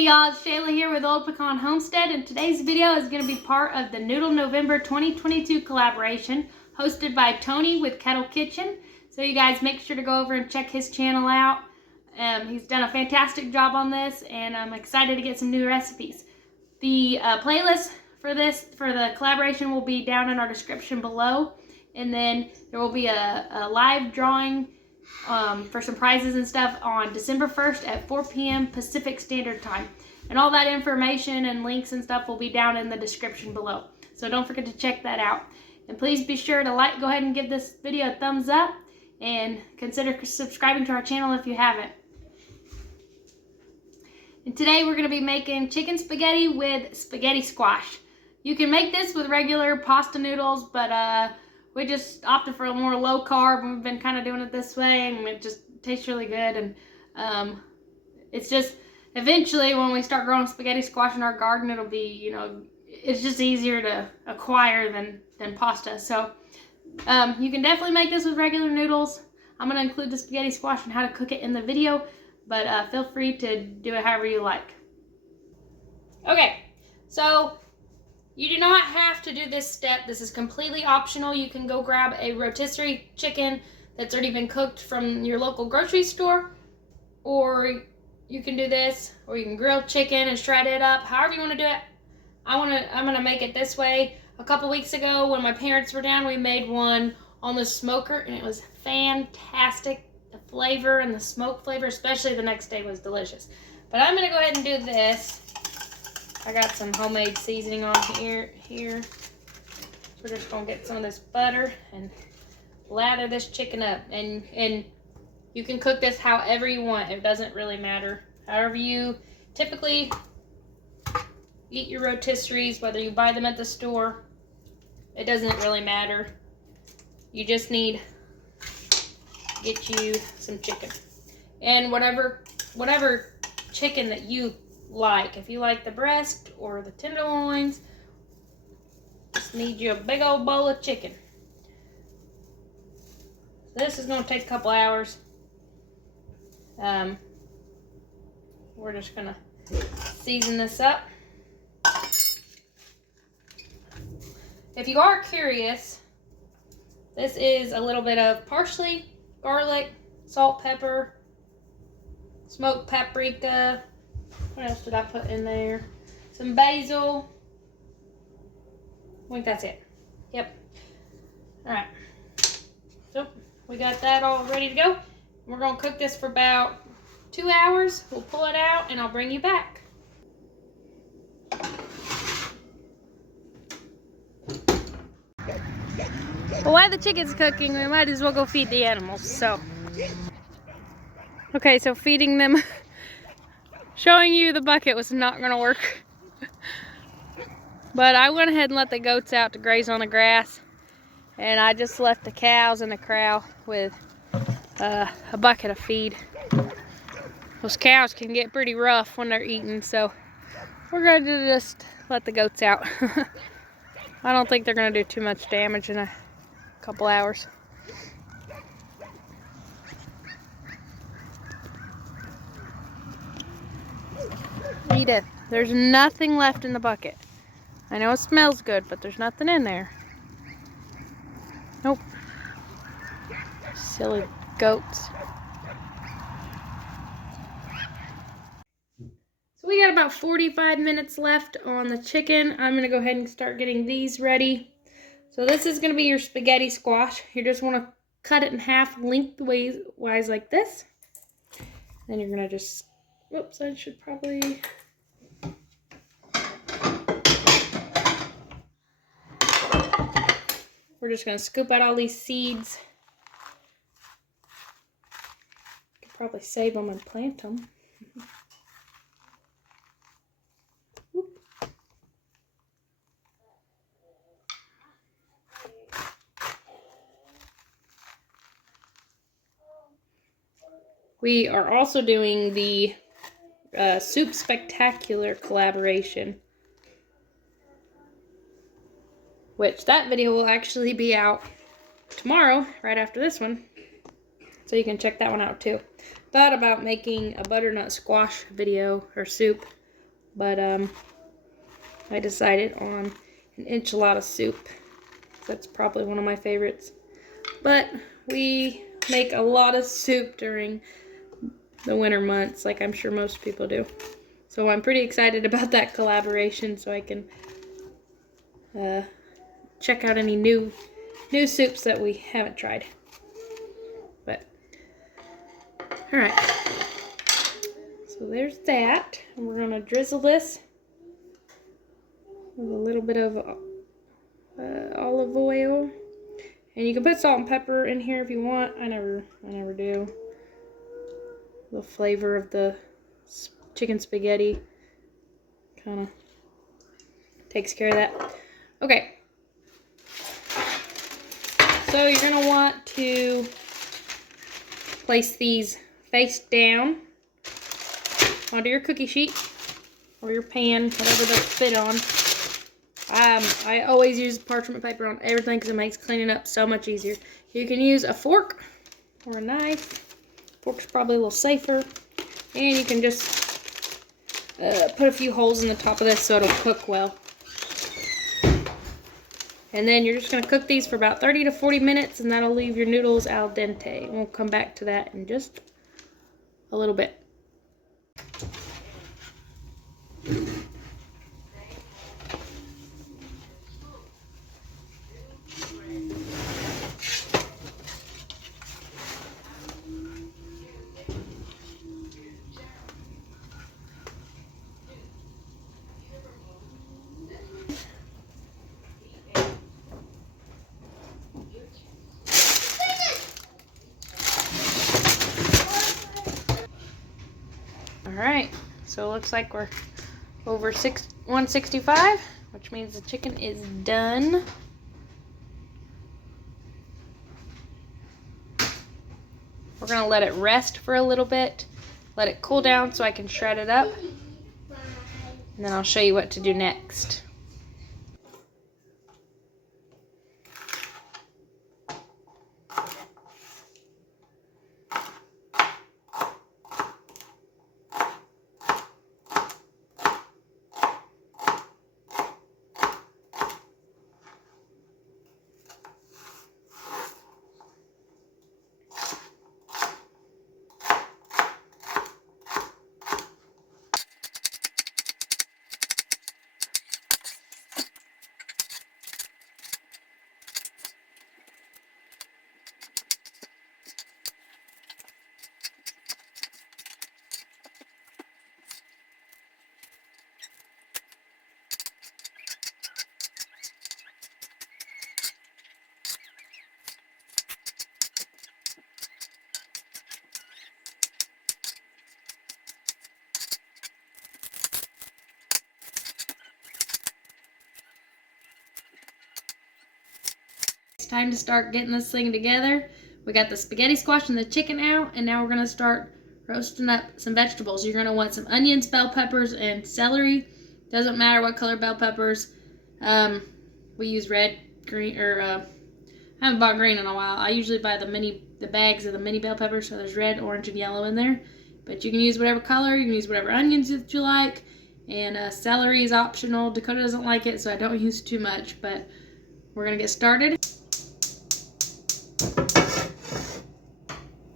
Hey y'all, it's Shayla here with Old Pecan Homestead, and today's video is going to be part of the Noodle November 2022 collaboration hosted by Tony with Kettle Kitchen. So you guys make sure to go over and check his channel out. He's done a fantastic job on this, and I'm excited to get some new recipes. The playlist for the collaboration will be down in our description below, and then there will be a live drawing for some prizes and stuff on December 1st at 4 p.m. Pacific Standard Time. And all that information and links and stuff will be down in the description below. So don't forget to check that out. And please be sure to go ahead and give this video a thumbs up, and consider subscribing to our channel if you haven't. And today we're going to be making chicken spaghetti with spaghetti squash. You can make this with regular pasta noodles, but we just opted for a more low carb, and we've been kind of doing it this way, and it just tastes really good. And it's just, eventually when we start growing spaghetti squash in our garden, it'll be, you know, it's just easier to acquire than pasta. So you can definitely make this with regular noodles. I'm going to include the spaghetti squash and how to cook it in the video, but feel free to do it however you like. Okay, so you do not have to do this step. This is completely optional. You can go grab a rotisserie chicken that's already been cooked from your local grocery store, or you can do this, or you can grill chicken and shred it up, however you want to do it. I'm gonna make it this way. A couple weeks ago when my parents were down, we made one on the smoker, and it was fantastic. The flavor and the smoke flavor, especially the next day, was delicious. But I'm gonna go ahead and do this. I got some homemade seasoning on here. So we're just gonna get some of this butter and lather this chicken up. And you can cook this however you want. It doesn't really matter. However you typically eat your rotisseries, whether you buy them at the store, it doesn't really matter. You just need to get you some chicken. And whatever chicken that you like. If you like the breast or the tenderloins, just need you a big old bowl of chicken. This is going to take a couple hours. We're just going to season this up. If you are curious, this is a little bit of parsley, garlic, salt, pepper, smoked paprika. What else did I put in there? Some basil. I think that's it. Yep. Alright. So, we got that all ready to go. We're going to cook this for about 2 hours. We'll pull it out, and I'll bring you back. Well, while the chicken's cooking, we might as well go feed the animals. So, okay, so feeding them. Showing you the bucket was not going to work. But I went ahead and let the goats out to graze on the grass. And I just left the cows in the corral with a bucket of feed. Those cows can get pretty rough when they're eating, so we're going to just let the goats out. I don't think they're going to do too much damage in a couple hours. Edith, there's nothing left in the bucket. I know it smells good, but there's nothing in there. Nope. Silly goats. So we got about 45 minutes left on the chicken. I'm going to go ahead and start getting these ready. So this is going to be your spaghetti squash. You just want to cut it in half lengthwise like this. Then you're going to just, whoops, I should probably... We're just going to scoop out all these seeds. Could probably save them and plant them. We are also doing the Soup Spectacular collaboration, which that video will actually be out tomorrow, right after this one. So you can check that one out too. Thought about making a butternut squash video or soup, but I decided on an enchilada soup. That's probably one of my favorites. But we make a lot of soup during the winter months, like I'm sure most people do. So I'm pretty excited about that collaboration, so I can check out any new soups that we haven't tried. But all right, so there's that, and we're gonna drizzle this with a little bit of olive oil, and you can put salt and pepper in here if you want. I never do. The flavor of the chicken spaghetti kind of takes care of that. Okay, so you're gonna want to place these face down onto your cookie sheet or your pan, whatever they fit on. I always use parchment paper on everything because it makes cleaning up so much easier. You can use a fork or a knife. Fork's probably a little safer. And you can just put a few holes in the top of this so it'll cook well. And then you're just going to cook these for about 30 to 40 minutes, and that'll leave your noodles al dente. We'll come back to that in just a little bit. Alright, so it looks like we're over 165, which means the chicken is done. We're going to let it rest for a little bit, let it cool down so I can shred it up, and then I'll show you what to do next. It's time to start getting this thing together. We got the spaghetti squash and the chicken out, and now we're going to start roasting up some vegetables. You're going to want some onions, bell peppers, and celery. Doesn't matter what color bell peppers. We use red, green, or I haven't bought green in a while. I usually buy the bags of the mini bell peppers, so there's red, orange, and yellow in there. But you can use whatever color, you can use whatever onions that you like, and celery is optional. Dakota doesn't like it, so I don't use too much, but we're going to get started.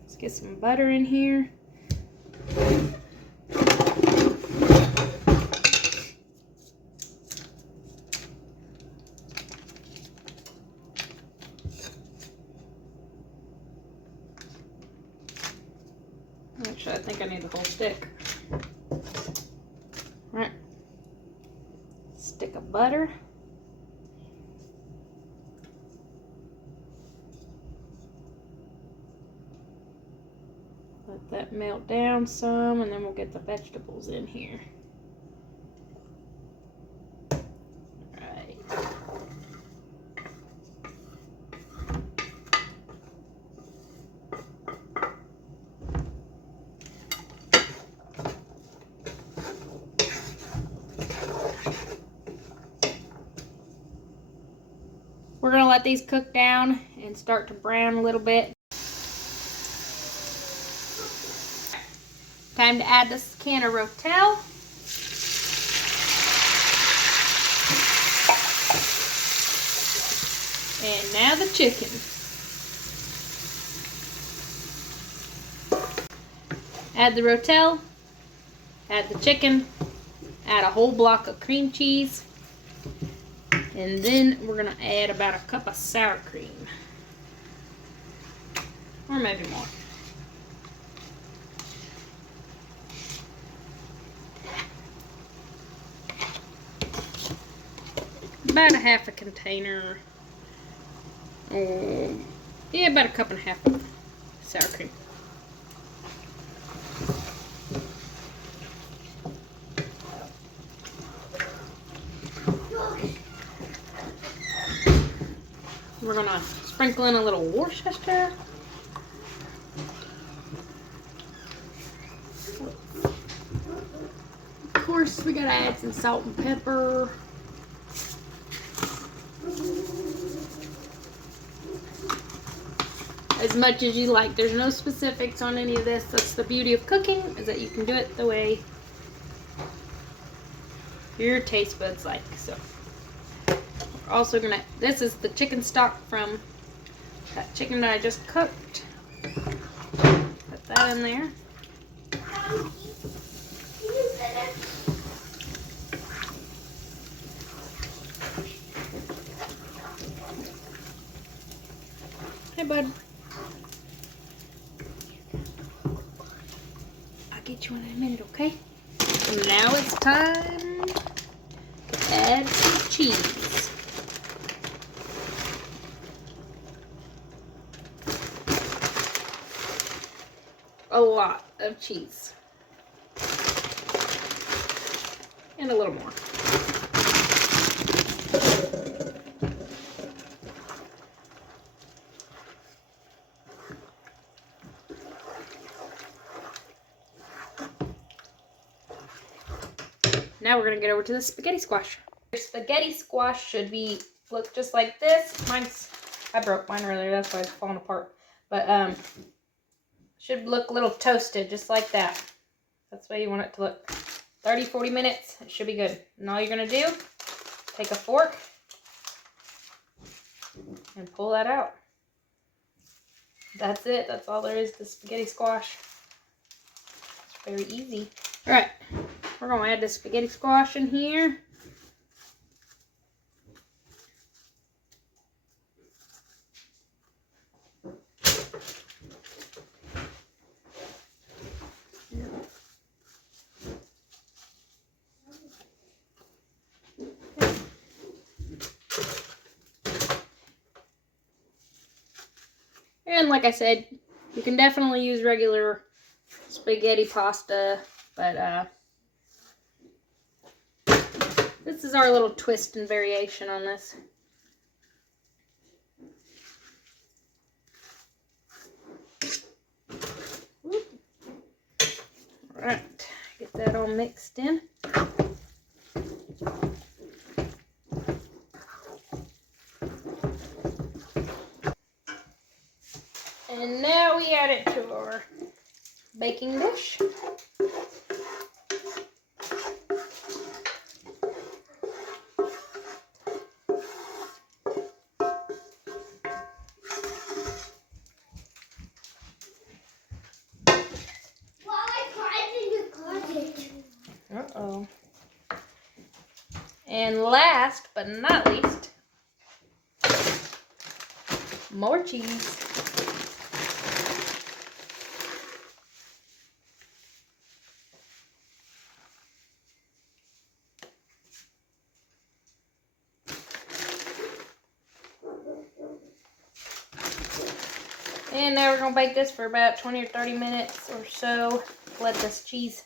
Let's get some butter in here. Actually, I think I need the whole stick. Alright. Stick of butter. Let that melt down some, and then we'll get the vegetables in here. Alright. We're going to let these cook down and start to brown a little bit. Time to add this can of Rotel. And now the chicken. Add the rotel, add the chicken, add a whole block of cream cheese, and then we're gonna add about a cup of sour cream. Or maybe more. About a half a container. Oh, yeah, about a cup and a half of sour cream. We're gonna sprinkle in a little Worcester. Of course, we gotta add some salt and pepper. As much as you like. There's no specifics on any of this. That's the beauty of cooking, is that you can do it the way your taste buds like. So we're also gonna, this is the chicken stock from that chicken that I just cooked. Put that in there. Hey bud. I'll get you in a minute, okay? And now it's time to add some cheese. A lot of cheese. And a little more. Now we're gonna get over to the spaghetti squash. Your spaghetti squash should look just like this. I broke mine earlier, that's why it's falling apart. But should look a little toasted, just like that. That's the way you want it to look. 30-40 minutes, it should be good. And all you're gonna do, take a fork and pull that out. That's it. That's all there is to spaghetti squash. It's very easy. All right. We're going to add the spaghetti squash in here. And like I said, you can definitely use regular spaghetti pasta, but this is our little twist and variation on this. Alright, get that all mixed in. And now we add it to our baking dish. Uh-oh. And last but not least, more cheese. And now we're going to bake this for about 20 or 30 minutes or so. Let this cheese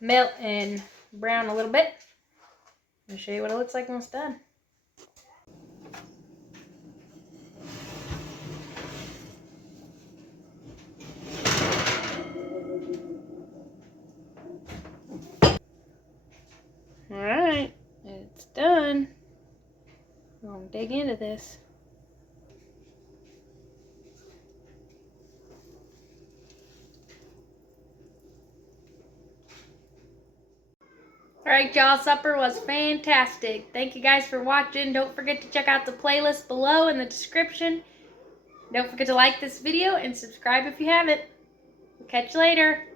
melt and brown a little bit. I'll show you what it looks like when it's done. Alright, it's done. We're going to dig into this. Alright, y'all, supper was fantastic. Thank you guys for watching. Don't forget to check out the playlist below in the description. Don't forget to like this video and subscribe if you haven't. Catch you later.